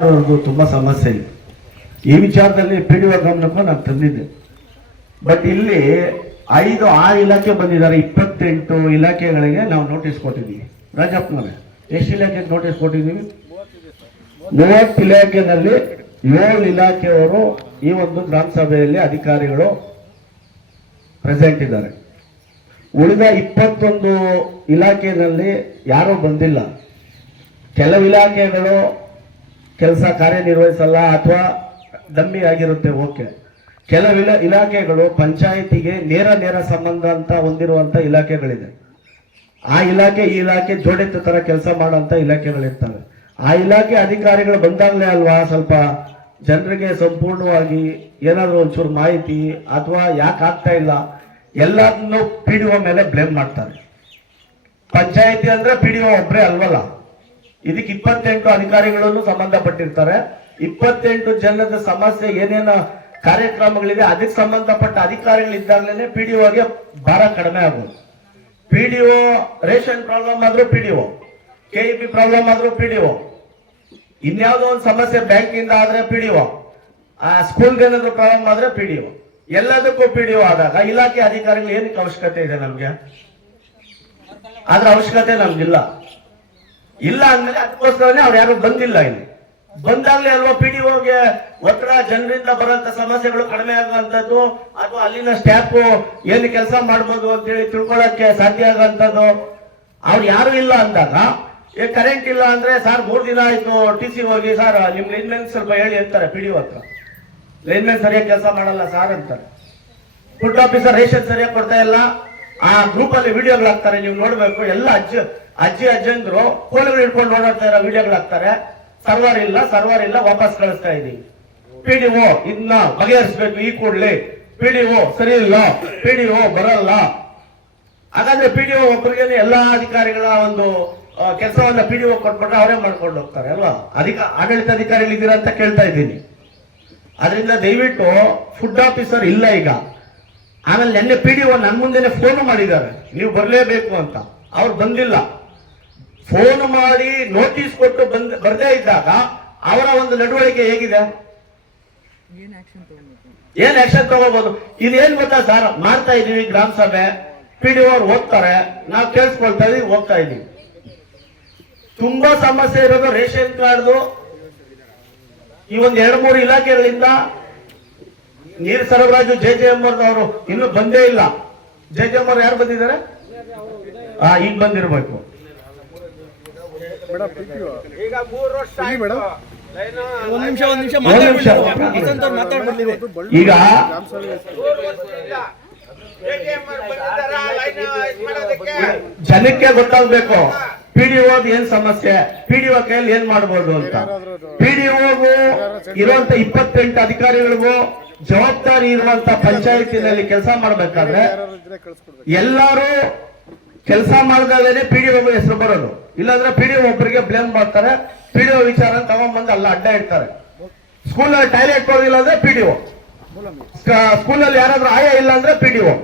ತುಂಬಾ ಸಮಸ್ಯೆ ಇದೆ. ಈ ವಿಚಾರದಲ್ಲಿ PDO ಗಮನಕ್ಕೂ ನಾನು ತಂದಿದ್ದೆ. ಬಟ್ ಇಲ್ಲಿ 5-6 ಇಲಾಖೆ ಬಂದಿದ್ದಾರೆ. 28 ಇಲಾಖೆಗಳಿಗೆ ನಾವು ನೋಟಿಸ್ ಕೊಟ್ಟಿದ್ದೀವಿ. ರಾಜಪ್ಪನವರೇ, ಎಷ್ಟು ಇಲಾಖೆಗೆ ನೋಟಿಸ್ ಕೊಟ್ಟಿದ್ದೀವಿ? 30 ಇಲಾಖೆಯಲ್ಲಿ 7 ಇಲಾಖೆಯವರು ಈ ಒಂದು ಗ್ರಾಮ ಸಭೆಯಲ್ಲಿ ಅಧಿಕಾರಿಗಳು ಪ್ರೆಸೆಂಟ್ ಇದ್ದಾರೆ. ಉಳಿದ 21 ಇಲಾಖೆಯಲ್ಲಿ ಯಾರೂ ಬಂದಿಲ್ಲ. ಕೆಲವು ಇಲಾಖೆಗಳು ಕೆಲಸ ಕಾರ್ಯನಿರ್ವಹಿಸಲ್ಲ ಅಥವಾ ಡಮ್ಮಿ ಆಗಿರುತ್ತೆ, ಓಕೆ. ಕೆಲವು ಇಲಾಖೆಗಳು ಪಂಚಾಯಿತಿಗೆ ನೇರ ಸಂಬಂಧ ಅಂತ ಹೊಂದಿರುವಂತ ಇಲಾಖೆಗಳಿದೆ. ಆ ಇಲಾಖೆ ಈ ಇಲಾಖೆ ಜೋಡಿತ ತರ ಕೆಲಸ ಮಾಡುವಂತ ಇಲಾಖೆಗಳಿರ್ತವೆ. ಆ ಇಲಾಖೆ ಅಧಿಕಾರಿಗಳು ಬಂದಾಗಲೇ ಅಲ್ವಾ ಸ್ವಲ್ಪ ಜನರಿಗೆ ಸಂಪೂರ್ಣವಾಗಿ ಏನಾದ್ರು ಒಂಚೂರು ಮಾಹಿತಿ ಅಥವಾ ಯಾಕೆ ಆಗ್ತಾ ಇಲ್ಲ ಎಲ್ಲದನ್ನು PDO ಮೇಲೆ ಬ್ಲೇಮ್ ಮಾಡ್ತಾರೆ. ಪಂಚಾಯಿತಿ ಅಂದ್ರೆ PDO ಒಬ್ಬರೇ ಅಲ್ವಲ್ಲ, ಇದಕ್ಕೆ 28 ಅಧಿಕಾರಿಗಳನ್ನು ಸಂಬಂಧಪಟ್ಟಿರ್ತಾರೆ. 28 ಜನದ ಸಮಸ್ಯೆ ಏನೇನು ಕಾರ್ಯಕ್ರಮಗಳಿದೆ ಅದಕ್ಕೆ ಸಂಬಂಧಪಟ್ಟ ಅಧಿಕಾರಿಗಳಿದ್ದಾಗಲೇ PDOಗೆ ಭಾರ ಕಡಿಮೆ ಆಗೋದು. PDO ರೇಷನ್ ಪ್ರಾಬ್ಲಮ್ ಆದ್ರೂ PDO, KEB ಪ್ರಾಬ್ಲಮ್ ಆದ್ರೂ PDO, ಇನ್ಯಾವುದೋ ಒಂದು ಸಮಸ್ಯೆ ಬ್ಯಾಂಕಿಂದ ಆದ್ರೆ PDO, ಸ್ಕೂಲ್ಗೆ ಏನಾದ್ರು ಪ್ರಾಬ್ಲಮ್ ಆದ್ರೆ PDO, ಎಲ್ಲದಕ್ಕೂ PDO ಆದಾಗ ಇಲಾಖೆ ಅಧಿಕಾರಿಗಳು ಏನಕ್ಕೆ ಅವಶ್ಯಕತೆ ಇದೆ? ನಮ್ಗೆ ಅದ್ರ ಅವಶ್ಯಕತೆ ನಮ್ಗಿಲ್ಲ. ಇಲ್ಲ ಅಂದ್ಮೇಲೆ ಅದಕ್ಕೋಸ್ಕರನೇ ಅವ್ರು ಯಾರು ಬಂದಿಲ್ಲ. ಇಲ್ಲಿ ಬಂದಾಗ್ಲೇ ಅಲ್ವಾ PDOಗೆ ಒತ್ತಡ, ಜನರಿಂದ ಬರುವಂತ ಸಮಸ್ಯೆಗಳು ಕಡಿಮೆ ಆಗುವಂತದ್ದು ಅಥವಾ ಅಲ್ಲಿನ ಸ್ಟಾಫ್ ಏನು ಕೆಲಸ ಮಾಡ್ಬೋದು ಅಂತೇಳಿ ತಿಳ್ಕೊಳ್ಳಕ್ಕೆ ಸಾಧ್ಯ ಆಗುವಂತದ್ದು. ಅವ್ರು ಯಾರು ಇಲ್ಲ ಅಂದಾಗ, ಕರೆಂಟ್ ಇಲ್ಲ ಅಂದ್ರೆ ಸರ್ 3 ದಿನ ಆಯ್ತು TC ಹೋಗಿ, ಸರ್ ನಿಮ್ ಲೈನ್ಮೆನ್ ಸ್ವಲ್ಪ ಹೇಳಿ ಅಂತಾರೆ PDO ಹತ್ರ. ಲೈನ್ಮೆನ್ ಸರಿಯಾಗಿ ಕೆಲಸ ಮಾಡಲ್ಲ ಸರ್ ಅಂತಾರೆ. ಫುಡ್ ಆಫೀಸರ್ ರೇಷನ್ ಸರಿಯಾಗಿ ಕೊಡ್ತಾ ಇಲ್ಲ. ಆ ಗ್ರೂಪ್ ಅಲ್ಲಿ ವಿಡಿಯೋಗಳಾಗ್ತಾರೆ, ನೀವು ನೋಡ್ಬೇಕು. ಎಲ್ಲ ಅಜ್ಜಂದ್ರು ಫೋನ್ಗಳು ಇಟ್ಕೊಂಡು ಓಡಾಡ್ತಾ ಇರೋ ವಿಡಿಯೋಗಳಾಗ್ತಾರೆ. ಸರ್ವರ್ ಇಲ್ಲ ವಾಪಸ್ ಕಳಿಸ್ತಾ ಇದೀವಿ. PDO ಇದನ್ನ ಬಗೆಹರಿಸಬೇಕು ಈ ಕೂಡಲೇ. PDO ಸರಿ ಇಲ್ಲ, PDO ಬರಲ್ಲ. ಹಾಗಾದ್ರೆ PDO ಒಬ್ಬರಿಗೆ ಎಲ್ಲಾ ಅಧಿಕಾರಿಗಳ ಒಂದು ಕೆಲಸವನ್ನ PDO ಕೊಟ್ಬಿಟ್ರೆ ಅವರೇ ಮಾಡ್ಕೊಂಡು ಹೋಗ್ತಾರೆ ಅಲ್ವಾ? ಆಡಳಿತ ಅಧಿಕಾರಿಗಳಿದ್ದೀರಾ ಅಂತ ಕೇಳ್ತಾ ಇದ್ದೀನಿ. ಅದರಿಂದ ದಯವಿಟ್ಟು ಫುಡ್ ಆಫೀಸರ್ ಇಲ್ಲ ಈಗ. ಆಮೇಲೆ ನಿನ್ನೆ PDO ನನ್ನ ಮುಂದೆನೆ ಫೋನ್ ಮಾಡಿದ್ದಾರೆ, ನೀವು ಬರಲೇಬೇಕು ಅಂತ. ಅವ್ರು ಬಂದಿಲ್ಲ. ಫೋನ್ ಮಾಡಿ ನೋಟಿಸ್ ಕೊಟ್ಟು ಬರ್ದೇ ಇದ್ದಾಗ ಅವರ ಒಂದು ನಡವಳಿಕೆ ಹೇಗಿದೆ? ಏನ್ ಆಕ್ಷನ್ ತಗೋಬಹುದು? ಇದೇನ್ ಗೊತ್ತಾ ಸರ್, ಮಾಡ್ತಾ ಇದೀವಿ ಗ್ರಾಮ ಸಭೆ, PDO ಅವ್ರು ಹೋಗ್ತಾರೆ, ನಾವು ಕೇಳಿಸ್ಕೊಳ್ತಾ ಇದೀವಿ, ಹೋಗ್ತಾ ಇದೀವಿ. ತುಂಬಾ ಸಮಸ್ಯೆ ಇರೋದು ರೇಷನ್ ಕಾರ್ಡ್ದು. ಈ ಒಂದು 2-3 ಇಲಾಖೆಗಳಿಂದ ನೀರು ಸರಬರಾಜು JJM ಅವರು ಇನ್ನೂ ಬಂದೇ ಇಲ್ಲ. JJM ಅವರು ಯಾರು ಬಂದಿದ್ದಾರೆ? ಈಗ ಬಂದಿರಬೇಕು. ಈಗ ಜನಕ್ಕೆ ಗೊತ್ತಾಗ್ಬೇಕು PDO ಏನ್ ಸಮಸ್ಯೆ, PDO ಕೈಯಲ್ಲಿ ಏನ್ ಮಾಡ್ಬೋದು ಅಂತ. PDOಗೂ ಇರುವಂತ 28 ಅಧಿಕಾರಿಗಳಿಗೂ ಜವಾಬ್ದಾರಿ ಇರುವಂತ ಪಂಚಾಯತಿನಲ್ಲಿ ಕೆಲಸ ಮಾಡ್ಬೇಕಾದ್ರೆ ಎಲ್ಲರೂ ಕೆಲಸ ಮಾಡಿದಾಗಲೇ PDO ಹೆಸರು ಬರೋದು. ಇಲ್ಲಾಂದ್ರೆ PDO ಒಬ್ಬರಿಗೆ ಬ್ಲೇಮ್ ಮಾಡ್ತಾರೆ. PDO ವಿಚಾರ ತಗೊಂಡ್ಬಂದು ಅಲ್ಲ ಅಡ್ಡ ಇಡ್ತಾರೆ. ಸ್ಕೂಲಲ್ಲಿ ಟಾಯ್ಲೆಟ್ ಕೊಡೋದಿಲ್ಲ ಅಂದ್ರೆ PDO, ಸ್ಕೂಲಲ್ಲಿ ಯಾರಾದ್ರೂ ಆಯ ಇಲ್ಲ ಅಂದ್ರೆ PDO.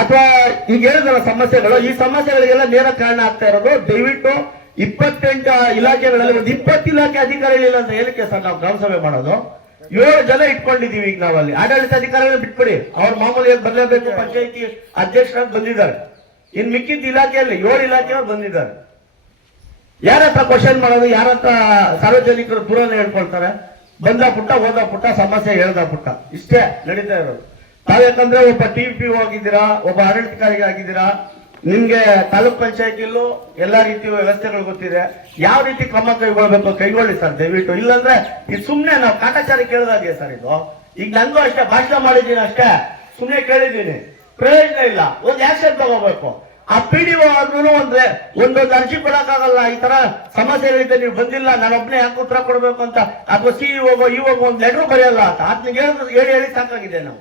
ಅಥವಾ ಈಗ ಹೇಳಿದ್ರಲ್ಲ ಸಮಸ್ಯೆಗಳು, ಈ ಸಮಸ್ಯೆಗಳಿಗೆಲ್ಲ ನೇರ ಕಾರಣ ಆಗ್ತಾ ಇರೋದು. ದಯವಿಟ್ಟು 28 ಇಲಾಖೆಗಳಲ್ಲಿ ಒಂದು 20 ಇಲಾಖೆ ಅಧಿಕಾರಿಗಳಿಲ್ಲ ಅಂದ್ರೆ ಏನಕ್ಕೆ ಸರ್ ನಾವು ಗ್ರಾಮ ಸಭೆ ಮಾಡೋದು? 7 ಜನ ಇಟ್ಕೊಂಡಿದೀವಿ ಈಗ ನಾವಲ್ಲಿ. ಆಡಳಿತ ಅಧಿಕಾರಿಗಳು ಬಿಟ್ಬಿಡಿ, ಅವ್ರ ಮಾಮೂಲಿ ಬರಲೇಬೇಕು. ಪಂಚಾಯತಿ ಅಧ್ಯಕ್ಷರಾಗಿ ಬಂದಿದ್ದಾರೆ. ಇನ್ ಮಿಕ್ಕಿದ ಇಲಾಖೆಯಲ್ಲಿ 7 ಇಲಾಖೆಯವರು ಬಂದಿದ್ದಾರೆ. ಯಾರ ಹತ್ರ ಕ್ವಶನ್ ಮಾಡೋದು? ಯಾರ ಹತ್ರ ಸಾರ್ವಜನಿಕರು ದೂರನೇ ಹೇಳ್ಕೊಳ್ತಾರೆ? ಬಂದ ಪುಟ್ಟ ಹೋದ ಪುಟ್ಟ ಸಮಸ್ಯೆ ಹೇಳ್ದ ಪುಟ್ಟ, ಇಷ್ಟೇ ನಡೀತಾ ಇರೋದು. ತಾವೇಕಂದ್ರೆ ಒಬ್ಬ TP ಆಗಿದ್ದೀರಾ, ಒಬ್ಬ ಆಡಳಿತಾಧಿಕಾರಿ ಆಗಿದ್ದೀರಾ, ನಿಮ್ಗೆ ತಾಲೂಕ್ ಪಂಚಾಯತಿಯಲ್ಲೂ ಎಲ್ಲಾ ರೀತಿಯ ವ್ಯವಸ್ಥೆಗಳು ಗೊತ್ತಿದೆ. ಯಾವ ರೀತಿ ಕ್ರಮ ಕೈಗೊಳ್ಬೇಕು ಕೈಗೊಳ್ಳಿ ಸರ್ ದಯವಿಟ್ಟು. ಇಲ್ಲಾಂದ್ರೆ ಇದು ಸುಮ್ನೆ ನಾವು ಕಾಟಾಚಾರಿ ಕೇಳೋದಾಗಿದೆ ಸರ್ ಇದು. ಈಗ ನಂಗೂ ಅಷ್ಟೇ ಭಾಷಣ ಮಾಡಿದ್ದೀನಿ, ಅಷ್ಟೇ ಸುಮ್ನೆ ಕೇಳಿದ್ದೀನಿ, ಪ್ರಯೋಜನ ಇಲ್ಲ. ಒಂದು ಆಕ್ಷನ್ ತಗೋಬೇಕು. ಆ PDO ಆದ್ರೂ ಒಂದೊಂದು ಅರ್ಜಿ ಕೊಡಕ್ಕಾಗಲ್ಲ. ಈ ತರ ಸಮಸ್ಯೆಗಳಿದೆ, ನೀವು ಬಂದಿಲ್ಲ, ನಾನೊಬ್ನೇ ಯಾಕೆ ಉತ್ತರ ಕೊಡ್ಬೇಕು ಅಂತ, ಅಥವಾ CEO ಒಂದು ಲೆಟರ್ ಬರೆಯಲ್ಲ ಅಂತ ಆತ್ನಿಗೆ ಹೇಳಿ ಸಾಕಾಗಿದೆ. ನಾವು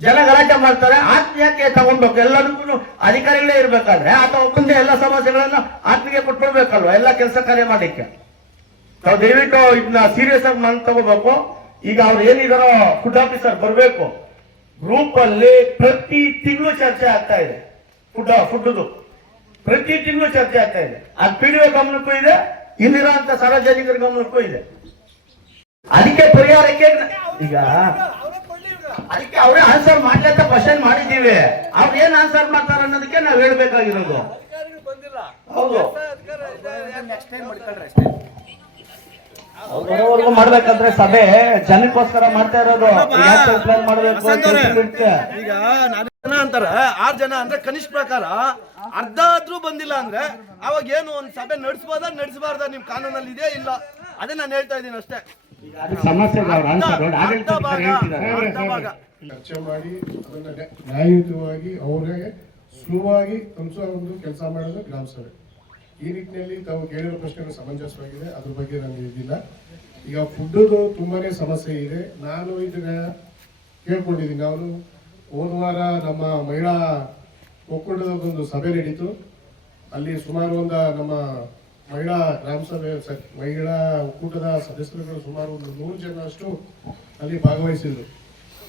ಜನ ಗಲಾಟೆ ಮಾಡ್ತಾರೆ, ಆತ್ಮ ಯಾಕೆ ತಗೊಂಡ್ಬೇಕು? ಎಲ್ಲರಿಗೂ ಅಧಿಕಾರಿಗಳೇ ಇರ್ಬೇಕಾದ್ರೆ ಆತ ಒಬ್ಬಂದೇ ಎಲ್ಲ ಸಮಸ್ಯೆಗಳನ್ನ ಆತ್ಮಿಗೆ ಕೊಟ್ಬಿಡ್ಬೇಕಲ್ವ ಎಲ್ಲ ಕೆಲಸ ಕಾರ್ಯ ಮಾಡಿಕ್ಕೆ. ನಾವು ದಯವಿಟ್ಟು ಇದನ್ನ ಸೀರಿಯಸ್ ಆಗಿ ಮನ್ ತಗೋಬೇಕು. ಈಗ ಅವ್ರು ಏನಿದಾರೋ ಫುಡ್ ಆಫೀಸರ್ ಬರಬೇಕು. ಗ್ರೂಪ್ ಅಲ್ಲಿ ಪ್ರತಿ ತಿಂಗಳು ಚರ್ಚೆ ಆಗ್ತಾ ಇದೆ. ಫುಡ್ದು ಪ್ರತಿ ತಿಂಗಳು ಚರ್ಚೆ ಆಗ್ತಾ ಇದೆ. ಅದು PDO ಗಮನಕ್ಕೂ ಇದೆ, ಇಲ್ಲಿರುವಂತ ಸಾರ್ವಜನಿಕರ ಗಮನಕ್ಕೂ ಇದೆ. ಅದಕ್ಕೆ ಪರಿಹಾರಕ್ಕೆ ಈಗ ಅದಕ್ಕೆ ಅವರೇ ಆನ್ಸರ್ ಮಾಡ್ಲಂತ ಕ್ವಶನ್ ಮಾಡಿದ್ದೀವಿ. ಅವ್ರು ಏನ್ ಆನ್ಸರ್ ಮಾಡ್ತಾರ ಅನ್ನೋದಕ್ಕೆ ನಾವ್ ಹೇಳ್ಬೇಕಾಗಿರೋದು. ಹೌದು, ಬರೋವರೆಗೂ ಮಾಡ್ಬೇಕಂದ್ರೆ ಸಭೆ ಜನಕ್ಕೋಸ್ಕರ ಮಾಡ್ತಾ ಇರೋದು. ಪ್ಲಾನ್ ಮಾಡ್ಬೇಕು ಈಗ 4 ಜನ ಅಂತಾರೆ, 6 ಜನ ಅಂದ್ರೆ ಕನಿಷ್ಠ ಪ್ರಕಾರ ಅರ್ಧ ಆದ್ರೂ ಬಂದಿಲ್ಲ ಅಂದ್ರೆ ಅವಾಗ ಏನು ಒಂದ್ ಸಭೆ ನಡೆಸಬಹುದಾ ನಡೆಸಬಾರ್ದ ನಿಮ್ ಕಾನೂನಲ್ಲಿ ಇದೆಯಾ ಇಲ್ಲ? ಅದೇ ನಾನು ಹೇಳ್ತಾ ಇದ್ದೀನಿ ಅಷ್ಟೇ. ಸಮಸ್ಯೆ ಚರ್ಚೆ ಮಾಡಿ ಅದನ್ನ ನ್ಯಾಯಯುತವಾಗಿ ಅವರೇ ಸುಲಭವಾಗಿ ತಲುಪಿಸುವ ಒಂದು ಕೆಲಸ ಮಾಡೋದು ಗ್ರಾಮ ಸಭೆ. ಈ ನಿಟ್ಟಿನಲ್ಲಿ ತಾವು ಕೇಳಿರೋ ಪ್ರಶ್ನೆಗಳು ಸಮಂಜಸವಾಗಿದೆ, ಅದ್ರ ಬಗ್ಗೆ ನನಗೆ ಇದಿಲ್ಲ. ಈಗ ಫುಡ್ದು ತುಂಬಾನೇ ಸಮಸ್ಯೆ ಇದೆ. ನಾನು ಇದನ್ನ ಕೇಳ್ಕೊಂಡಿದ್ದೀನಿ. ನಾನು ಹೋದ ವಾರ ನಮ್ಮ ಮಹಿಳಾ ಒಕ್ಕೂಟದ ಒಂದು ಸಭೆ ನಡೀತು. ಅಲ್ಲಿ ಸುಮಾರು ನಮ್ಮ ಮಹಿಳಾ ಗ್ರಾಮ ಸಭೆ ಮಹಿಳಾ ಒಕ್ಕೂಟದ ಸದಸ್ಯರುಗಳು ಸುಮಾರು ಒಂದು 100 ಜನರಷ್ಟು ಅಲ್ಲಿ ಭಾಗವಹಿಸಿದ್ರು.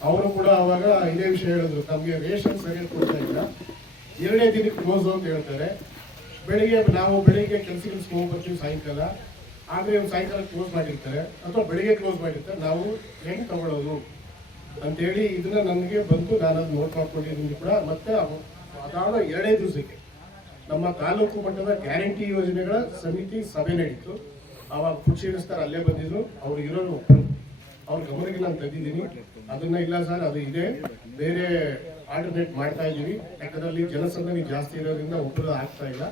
ಅವರು ಕೂಡ ಅವಾಗ ಇದೇ ವಿಷಯ ಹೇಳಿದ್ರು, ನಮಗೆ ರೇಷನ್ ಸರಿಯಾಗಿ ಕೊಡ್ತಾ ಇಲ್ಲ, 2ನೇ ದಿನಕ್ಕೆ ಕ್ಲೋಸ್ ಅಂತ ಹೇಳ್ತಾರೆ. ನಾವು ಬೆಳಿಗ್ಗೆ ಕೆಲಸಕ್ಕೆ ಹೋಗ್ಬರ್ತೀವಿ ಸಾಯಂಕಾಲ, ಆದರೆ ಇವ್ರು ಸಾಯಂಕಾಲ ಕ್ಲೋಸ್ ಮಾಡಿರ್ತಾರೆ ಅಥವಾ ಬೆಳಿಗ್ಗೆ ಕ್ಲೋಸ್ ಮಾಡಿರ್ತಾರೆ. ನಾವು ಹೆಂಗೆ ತಗೊಳ್ಳೋದು ಅಂತೇಳಿ ಇದನ್ನ ನನಗೆ ಬಂತು. ನಾನು ಅದು ನೋಟ್ ಮಾಡ್ಕೊಂಡಿದ್ದೀನಿ ಕೂಡ. ಮತ್ತೆ ಅದಾದ 2ನೇ ದಿವಸಕ್ಕೆ ನಮ್ಮ ತಾಲೂಕು ಮಟ್ಟದ ಗ್ಯಾರಂಟಿ ಯೋಜನೆಗಳ ಸಮಿತಿ ಸಭೆ ನಡೀತು. ಆವಾಗ ಫುಡ್ ಶ್ರೀನಿಸ್ತಾರ ಅಲ್ಲೇ ಬಂದಿದ್ರು. ಅವ್ರು ಇರೋರು ಅವ್ರ ಗಮನಕ್ಕೆ ನಾನು ತಂದಿದ್ದೀನಿ. ಅದನ್ನ ಇಲ್ಲ ಸರ್, ಅದು ಇದೆ, ಬೇರೆ ಆಲ್ಟರ್ನೇಟ್ ಮಾಡ್ತಾ ಇದ್ದೀವಿ. ಯಾಕಂದ್ರೆ ಜನಸಂದಣಿ ಜಾಸ್ತಿ ಇರೋದ್ರಿಂದ ಒಬ್ಬರು ಆಗ್ತಾ ಇಲ್ಲ.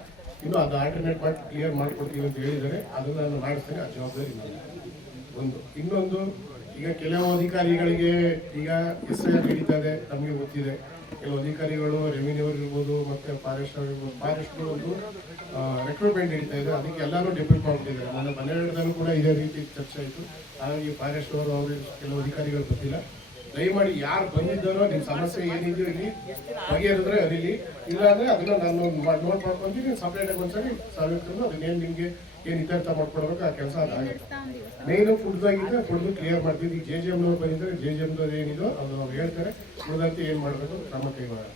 ಇನ್ನು ಅದು ಆಲ್ಟರ್ನೇಟ್ ಮಾಡಿ ಕ್ಲಿಯರ್ ಮಾಡ್ಕೊಡ್ತೀವಿ ಅಂತ ಹೇಳಿದ್ದಾರೆ. ಅದನ್ನ ನಾನು ಮಾಡಿಸ್ತೇನೆ. ಆ ಜವಾಬ್ದಾರಿ ಒಂದು. ಇನ್ನೊಂದು, ಈಗ ಕೆಲವು ಅಧಿಕಾರಿಗಳಿಗೆ ಈಗ SIR ನಡೀತಾ ಇದೆ, ನಮಗೆ ಗೊತ್ತಿದೆ. ಕೆಲವು ಅಧಿಕಾರಿಗಳು ರೆವಿನ್ಯೂ ಇರ್ಬೋದು, ಮತ್ತೆ ಫಾರೆಸ್ಟ್ ಆಗಿರ್ಬೋದು, ಫಾರೆಸ್ಟ್ ಒಂದು ರೆಕ್ರೂಟ್ಮೆಂಟ್ ನಡೀತಾ ಇದೆ. ಅದಕ್ಕೆ ಎಲ್ಲರೂ ಡೆಪ್ಯೂಟ್ ಮಾಡ್ಬಿಟ್ಟಿದ್ದಾರೆ. ನನ್ನ ಮನೆಯಲ್ಲೂ ಕೂಡ ಇದೇ ರೀತಿ ಚರ್ಚೆ ಆಯಿತು. ಹಾಗಾಗಿ ಫಾರೆಸ್ಟ್ ಅವರು ಕೆಲವು ಅಧಿಕಾರಿಗಳು ಗೊತ್ತಿಲ್ಲ. ದಯಮಾಡಿ ಯಾರು ಬಂದಿದ್ದಾರೋ ನಿಮ್ಮ ಸಮಸ್ಯೆ ಏನಿದೆಯೋ ಇಲ್ಲಿ ಬಗೆಹರಿದ್ರೆ ಅದಿಲ್ಲಿ, ಇಲ್ಲಾಂದ್ರೆ ಅದನ್ನ ನಾನು ನೋಟ್ ಮಾಡ್ಕೊಂತೀನಿ. ಸಪ್ರೇಟಾಗಿ ಒಂದ್ಸರಿ ಸಭೆ ತಂದು ಅದನ್ನೇನು ನಿಮಗೆ ಏನು ಇತ್ಯರ್ಥ ಮಾಡ್ಕೊಡ್ಬೇಕು ಆ ಕೆಲಸ ಅದಾಗುತ್ತೆ. ಮೇನು ಫುಡ್ದಾಗಿದ್ದರೆ ಫುಡ್ ಕ್ಲಿಯರ್ ಮಾಡ್ತೀವಿ. JGM ಬಂದಿದ್ದಾರೆ, JGM ಏನಿದೋ ಅದು ಅವ್ರು ಹೇಳ್ತಾರೆ. ಉಳಿದಂತೆ ಏನು ಮಾಡಬೇಕು ಕ್ರಮ ಕೈಗೊಳ್ಳೋಣ.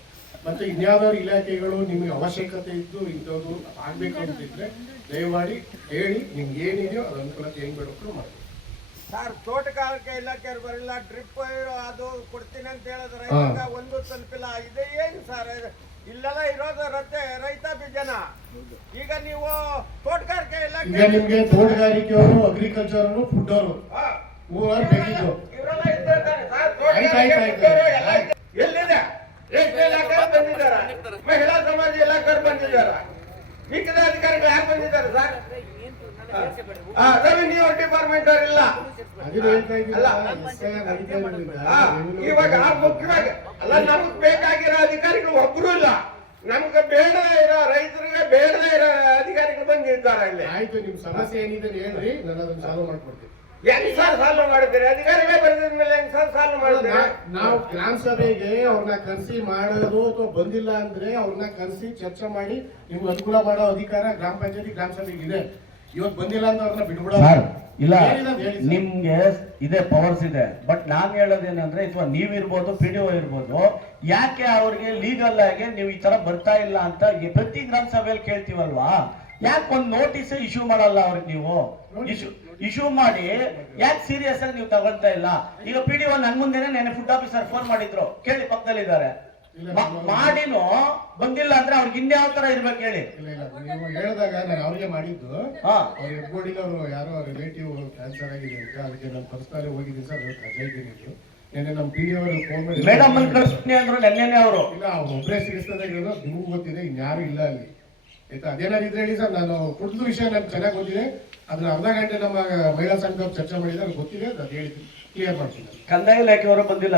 ಮತ್ತೆ ಇನ್ಯಾವ್ದಾದ್ರು ಇಲಾಖೆಗಳು ನಿಮಗೆ ಅವಶ್ಯಕತೆ ಇದ್ದು ಇಂಥದ್ದು ಆಗ್ಬೇಕು ಅಂತಿದ್ರೆ ದಯಮಾಡಿ ಹೇಳಿ, ನಿಮ್ಗೆ ಏನಿದೆಯೋ ಅದು ಅನುಕೂಲತೆ ಹೆಂಗ್ ಬೇಡಕ್ಕೂ ಮಾಡಿ. ಸರ್, ತೋಟಗಾರಿಕೆ ಇಲಾಖೆ ಬರಲ್ಲ, ಡ್ರಿಪ್ ಅದು ಕೊಡ್ತೀನಿ ಅಂತ ಹೇಳಿದ್ರೆ ಒಂದು ತಲುಪಿಲ್ಲ. ಇದು ಏನು ಸರ್? ಇಲ್ಲೆಲ್ಲ ಇರೋದು ರೈತಾಪಿ ಜನ. ಈಗ ನೀವು ತೋಟಗಾರಿಕೆ ಇಲಾಖೆ, ಈಗ ನಿಮ್ಗೆ ತೋಟಗಾರಿಕೆಯವರು, ಅಗ್ರಿಕಲ್ಚರ್ ಅವರು, ಫುಡ್ ಅವರು ಬೇಕಿದ್ರು ಇವರೆಲ್ಲ ಇದ್ದಾರೆ ಸರ್. ಎಲ್ಲಿದೆ? ರೇಷ್ಮೆ ಇಲಾಖೆ ಬಂದಿದ್ದಾರ, ಮಹಿಳಾ ಸಮಾಜ ಇಲಾಖೆ ಬಂದಿದ್ದಾರ, ಮಿಕ್ಕಿದ ಅಧಿಕಾರಿಗಳು ಯಾಕೆ ಬಂದಿದ್ದಾರೆ ಸರ್? Revenue department ಅವರಿಲ್ಲ. ಇವಾಗ ಮುಖ್ಯವಾಗಿ ಅಲ್ಲ, ನಮಗ್ ಬೇಕಾಗಿರೋ ಅಧಿಕಾರಿಗಳು ಒಬ್ರು ಇಲ್ಲ. ನಮ್ಗೆ ಬೇಡ ಇರೋ ರೈತರಿಗೆ ಬೇಡದೇ ಇರೋ ಅಧಿಕಾರಿಗಳು ಬಂದಿದ್ದಾರೆ ಇಲ್ಲಿ. ಆಯ್ತು, ನಿಮ್ ಸಮಸ್ಯೆ ಏನಿದೆ ಹೇಳ್ರಿ, ನಾನು ಅದನ್ನ ಸಾಲ್ವ್ ಮಾಡ್ಕೊಡ್ತೀನಿ. ಹೆಂಗ್ ಸರ್ ಸಾಲ್ವ್ ಮಾಡಿದ್ರೆ? ಅಧಿಕಾರಿಗಳೇ ಬಂದಿದ ಮೇಲೆ ಹೆಂಗ್ ಸರ್ ಸಾಲ್ವ್ ಮಾಡಿದ್ರೆ? ನಾವು ಗ್ರಾಮ ಸಭೆಗೆ ಅವ್ರನ್ನ ಕರೆಸಿ ಮಾಡೋದು ಅಥವಾ ಬಂದಿಲ್ಲ ಅಂದ್ರೆ ಅವ್ರನ್ನ ಕರೆಸಿ ಚರ್ಚೆ ಮಾಡಿ ನಿಮ್ಗೆ ಅನುಕೂಲ ಮಾಡೋ ಅಧಿಕಾರ ಗ್ರಾಮ ಪಂಚಾಯತಿ ಗ್ರಾಮ ಸಭೆಗೆ ಇದೆ. ಇವತ್ತು ಬಂದಿಲ್ಲ ಅಂತ ಅವ್ರನ್ನ ಬಿಟ್ಬಿಡೋ ಇಲ್ಲ, ನಿಮ್ಗೆ ಇದೆ, ಪವರ್ಸ್ ಇದೆ. ಬಟ್ ನಾನ್ ಹೇಳೋದೇನಂದ್ರೆ, ಅಥವಾ ನೀವಿರ್ಬೋದು, PDO ಇರ್ಬೋದು, ಯಾಕೆ ಅವ್ರಿಗೆ ಲೀಗಲ್ ಆಗಿ ನೀವು ಈ ತರ ಬರ್ತಾ ಇಲ್ಲ ಅಂತ ಪ್ರತಿ ಗ್ರಾಮ ಸಭೆಯಲ್ಲಿ ಕೇಳ್ತೀವಲ್ವಾ? ಯಾಕೆ ಒಂದು ನೋಟಿಸ್ ಇಶ್ಯೂ ಮಾಡಲ್ಲ ಅವ್ರಿಗೆ? ನೀವು ಇಶ್ಯೂ ಮಾಡಿ ಯಾಕೆ ಸೀರಿಯಸ್ ಆಗಿ ನೀವು ತಗೊಳ್ತಾ ಇಲ್ಲ? ಈಗ PDO ನನ್ ಮುಂದೆನೆ ನೆನೆ ಫುಡ್ ಆಫೀಸರ್ ಫೋನ್ ಮಾಡಿದ್ರು, ಕೇಳಿ, ಪಕ್ಕದಲ್ಲಿದ್ದಾರೆ. ಮಾಡಿನೂ ಬಂದಿಲ್ಲ ಅಂದ್ರೆ ಅವ್ರಿಗೆ ಇನ್ಯಾವ ತರ ಇರ್ಬೇಕು ಹೇಳಿ? ನೀವು ಹೇಳಿದಾಗ ನಾನು ಅವ್ರಿಗೆ ಮಾಡಿದ್ದು, ಅವ್ರ ಹೆಬ್ಬಗೋಡಿಲಿ ಅವರು ಯಾರೋ ರಿಲೇಟಿವ್ ಕ್ಯಾನ್ಸರ್ ಆಗಿದೆ ಅಂತ, ಅದಕ್ಕೆ ನಾನು ಪರ್ಸನಲ್ ಹೋಗಿದ್ದೀನಿ ಸರ್. ರಜೆ ಇದ್ದೀನಿ. ನೆನ್ನೆ ನಮ್ಮ PDO ಅವ್ರಿಗೆ ಫೋನ್ ಮಾಡಿ ಮೇಡಮ್ ಕಳಿಸ್ತೀನಿ ಅಂದ್ರು ನೆನ್ನೆನೆ ಅವರು. ಇಲ್ಲ, ಅವ್ರು ಒಬ್ಬರೇ ಸಿಗಿಸ್ತದೆ, ನಿಮಗೂ ಗೊತ್ತಿದೆ, ಇನ್ಯಾರು ಇಲ್ಲ ಅಲ್ಲಿ. ಆಯ್ತಾ? ಅದೇನಾದ್ರು ಹೇಳಿ ಸರ್. ನಾನು ಕುಡಿದ ವಿಷಯ ನನ್ಗೆ ಚೆನ್ನಾಗಿ ಗೊತ್ತಿದೆ. ಅದನ್ನ ಅರ್ಧ ಗಂಟೆ ನಮ್ಮ ಮಹಿಳಾ ಸಂಘದವ್ರು ಚರ್ಚೆ ಮಾಡಿದ್ರೆ ಗೊತ್ತಿದೆ, ಅದು ಹೇಳಿದ್ದೀನಿ, ಕ್ಲಿಯರ್ ಮಾಡ್ತೀನಿ. ಕಂದಾಯ ಇಲಾಖೆಯವರು ಬಂದಿಲ್ಲ.